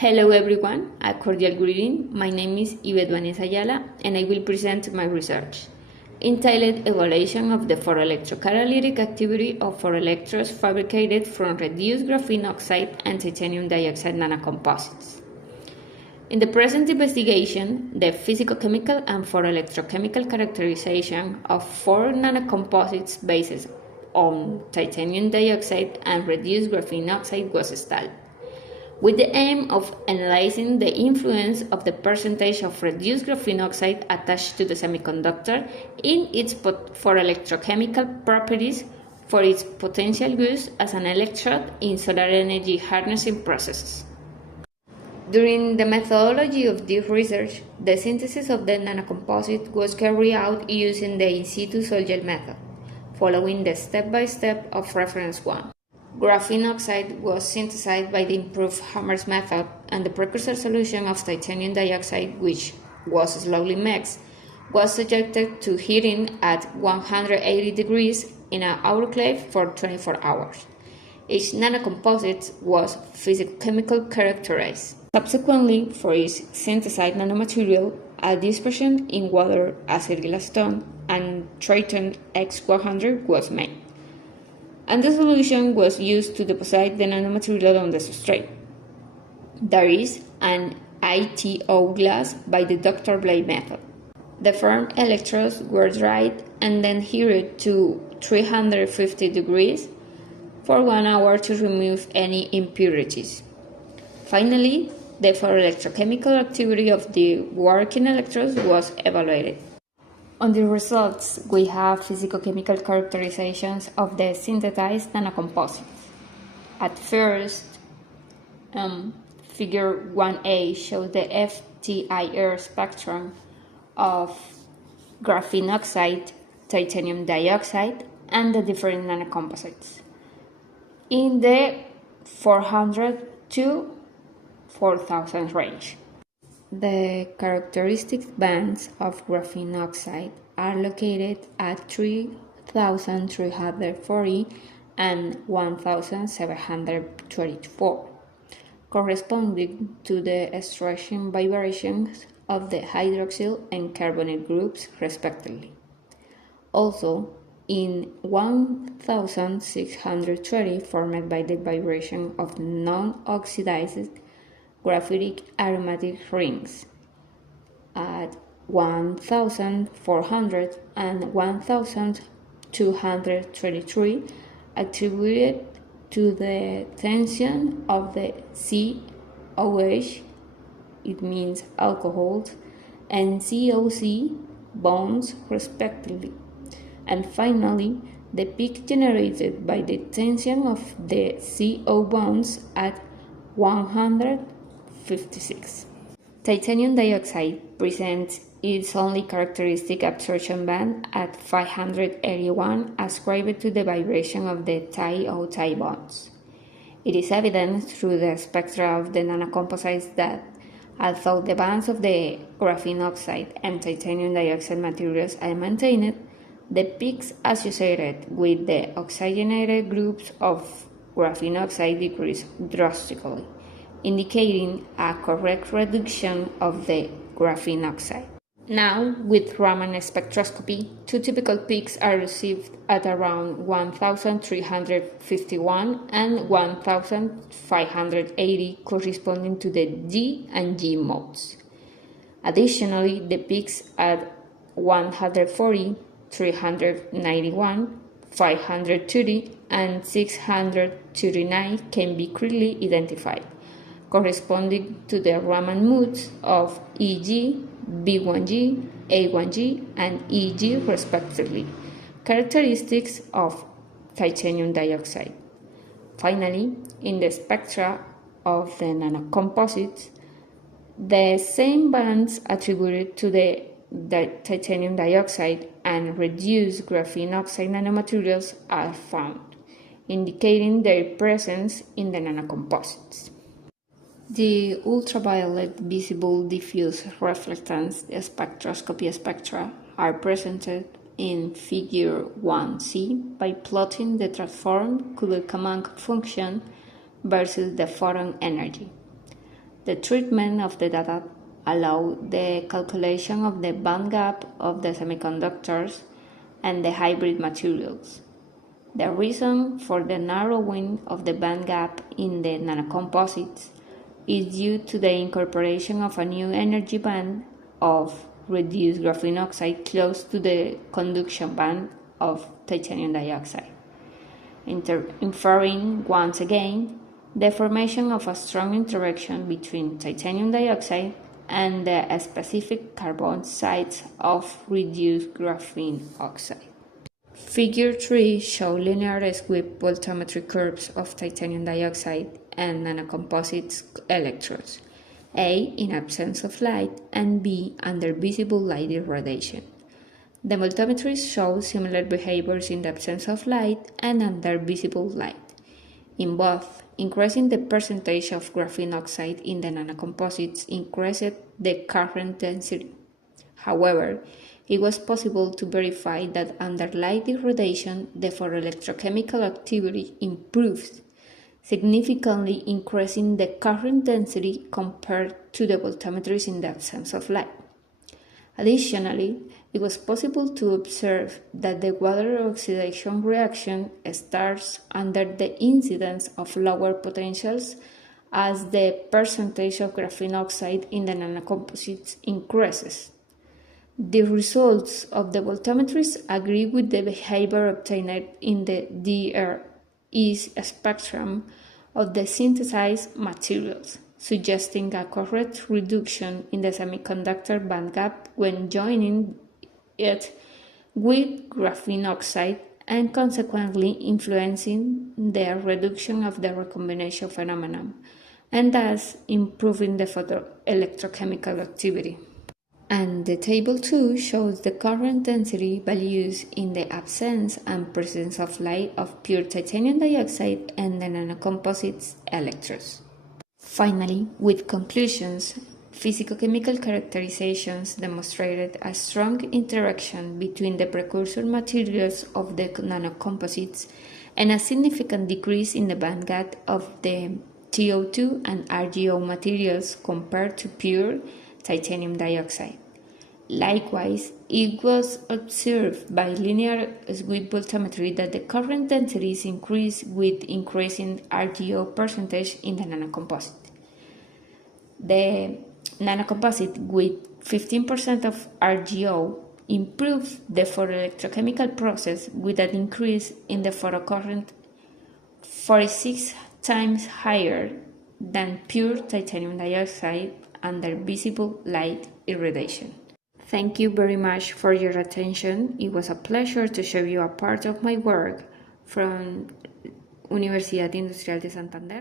Hello everyone, a cordial greeting. My name is Yvette Vanessa Ayala and I will present my research entitled Evaluation of the Photoelectrocatalytic Activity of Photoelectrodes Fabricated from Reduced Graphene Oxide and Titanium Dioxide Nanocomposites. In the present investigation, the physicochemical and photoelectrochemical characterization of four nanocomposites based on titanium dioxide and reduced graphene oxide was studied, with the aim of analyzing the influence of the percentage of reduced graphene oxide attached to the semiconductor in its photoelectrochemical properties for its potential use as an electrode in solar energy harnessing processes. During the methodology of this research, the synthesis of the nanocomposite was carried out using the in situ sol gel method, following the step-by-step of reference 1. Graphene oxide was synthesized by the improved Hamer's method, and the precursor solution of titanium dioxide, which was slowly mixed, was subjected to heating at 180 degrees in an autoclave for 24 hours. Each nanocomposite was physicochemically characterized. Subsequently, for each synthesized nanomaterial, a dispersion in water, acid glass tone, and triton X100 was made, and the solution was used to deposit the nanomaterial on the substrate. There is an ITO glass by the Dr. Blake method. The formed electrodes were dried and then heated to 350 degrees for 1 hour to remove any impurities. Finally, the photoelectrochemical activity of the working electrodes was evaluated. On the results, we have physicochemical characterizations of the synthesized nanocomposites. At first, Figure 1a shows the FTIR spectrum of graphene oxide, titanium dioxide, and the different nanocomposites in the 400 to 4000 range. The characteristic bands of graphene oxide are located at 3,340 and 1,724, corresponding to the extraction vibrations of the hydroxyl and carbonyl groups, respectively. Also, in 1,630 formed by the vibration of non-oxidized graphitic aromatic rings, at 1,400 and 1,233 attributed to the tension of the COH, it means alcohols, and COC bonds respectively, and finally the peak generated by the tension of the CO bonds at 156. Titanium dioxide presents its only characteristic absorption band at 581 ascribed to the vibration of the Ti-O-Ti bonds. It is evident through the spectra of the nanocomposites that, although the bands of the graphene oxide and titanium dioxide materials are maintained, the peaks associated with the oxygenated groups of graphene oxide decrease drastically, indicating a correct reduction of the graphene oxide. Now, with Raman spectroscopy, two typical peaks are received at around 1,351 and 1,580, corresponding to the D and G modes. Additionally, the peaks at 140, 391, 530, and 639 can be clearly identified, corresponding to the Raman modes of EG, B1G, A1G, and EG respectively, characteristics of titanium dioxide. Finally, in the spectra of the nanocomposites, the same bands attributed to the titanium dioxide and reduced graphene oxide nanomaterials are found, indicating their presence in the nanocomposites. The ultraviolet visible diffuse reflectance spectroscopy spectra are presented in Figure 1c by plotting the transformed Kudelka-Munck function versus the photon energy. The treatment of the data allowed the calculation of the band gap of the semiconductors and the hybrid materials. The reason for the narrowing of the band gap in the nanocomposites is due to the incorporation of a new energy band of reduced graphene oxide close to the conduction band of titanium dioxide, inferring once again the formation of a strong interaction between titanium dioxide and the specific carbon sites of reduced graphene oxide. Figure 3 shows linear sweep voltammetry curves of titanium dioxide and nanocomposites electrodes, A in absence of light and B under visible light irradiation. The voltammetries show similar behaviors in the absence of light and under visible light. In both, increasing the percentage of graphene oxide in the nanocomposites increased the current density. However, it was possible to verify that under light irradiation, the photoelectrochemical activity improved, significantly increasing the current density compared to the voltammetries in the absence of light. Additionally, it was possible to observe that the water oxidation reaction starts under the incidence of lower potentials as the percentage of graphene oxide in the nanocomposites increases. The results of the voltammetries agree with the behavior obtained in the DRE spectrum of the synthesized materials, suggesting a correct reduction in the semiconductor band gap when joining it with graphene oxide and consequently influencing the reduction of the recombination phenomenon and thus improving the photoelectrochemical activity. And the table 2 shows the current density values in the absence and presence of light of pure titanium dioxide and the nanocomposites electrodes. Finally, with conclusions, physicochemical characterizations demonstrated a strong interaction between the precursor materials of the nanocomposites and a significant decrease in the band gap of the TO2 and RGO materials compared to pure titanium dioxide. Likewise, it was observed by linear sweep voltammetry that the current densities increase with increasing RGO percentage in the nanocomposite. The nanocomposite with 15% of RGO improved the photoelectrochemical process with an increase in the photocurrent 46 times higher than pure titanium dioxide under visible light irradiation. Thank you very much for your attention. It was a pleasure to show you a part of my work from Universidad Industrial de Santander.